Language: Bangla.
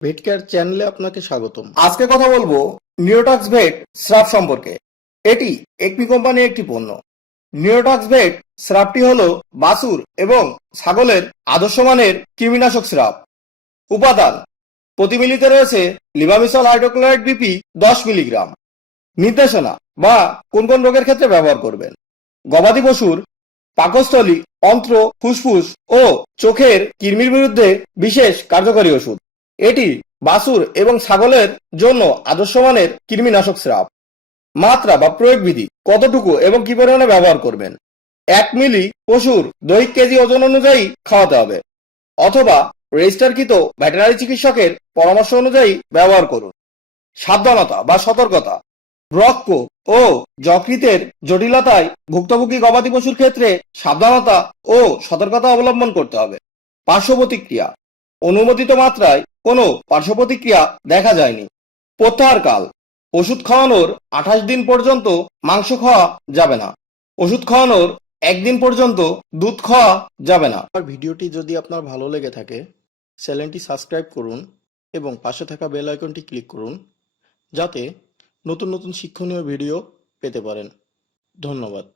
ভেটকেয়ার চ্যানেলে আপনাকে স্বাগতম। আজকে কথা বলব নিউরোটক্স ভেট স্রাব সম্পর্কে। এটি একমি কোম্পানির একটি পণ্য। নিউরোটক্স ভেট স্রাবটি হলো বাসুর এবং ছাগলের আদর্শ মানের কৃমিনাশক স্রাব। উপাদান, প্রতি মিলিতে রয়েছে লিভামিসল হাইড্রোক্লোরাইড বিপি দশ মিলিগ্রাম। নির্দেশনা, বা কোন কোন রোগের ক্ষেত্রে ব্যবহার করবেন। গবাদি পশুর পাকস্থলী, অন্ত্র, ফুসফুস ও চোখের কৃমির বিরুদ্ধে বিশেষ কার্যকরী ওষুধ। এটি বাছুর এবং ছাগলের জন্য আদর্শ মানের কৃমিনাশক স্রাব। মাত্রা বা প্রয়োগ বিধি কতটুকু এবং কি পরিমাণে ব্যবহার করবেন? এক মিলি পশুর দৈহিক কেজি ওজন অনুযায়ী খাওয়াতে হবে। অথবা রেজিস্টারকৃত ভেটেরিনারি চিকিৎসকের পরামর্শ অনুযায়ী ব্যবহার করুন। সাবধানতা বা সতর্কতা। ব্রক্ক ও যকৃতের জটিলতায় ভুক্তভোগী গবাদি পশুর ক্ষেত্রে সাবধানতা ও সতর্কতা অবলম্বন করতে হবে। পার্শ্ব প্রতিক্রিয়া অনুমোদিত মাত্রায় কোনো পার্শ্ব প্রতিক্রিয়া দেখা যায়নি। প্রত্যাহার কাল। ওষুধ খাওয়ানোর আঠাশ দিন পর্যন্ত মাংস খাওয়া যাবে না। ওষুধ খাওয়ানোর একদিন পর্যন্ত দুধ খাওয়া যাবে না। আর ভিডিওটি যদি আপনার ভালো লেগে থাকে, চ্যানেলটি সাবস্ক্রাইব করুন এবং পাশে থাকা বেল আইকনটি ক্লিক করুন, যাতে নতুন নতুন শিক্ষণীয় ভিডিও পেতে পারেন। ধন্যবাদ।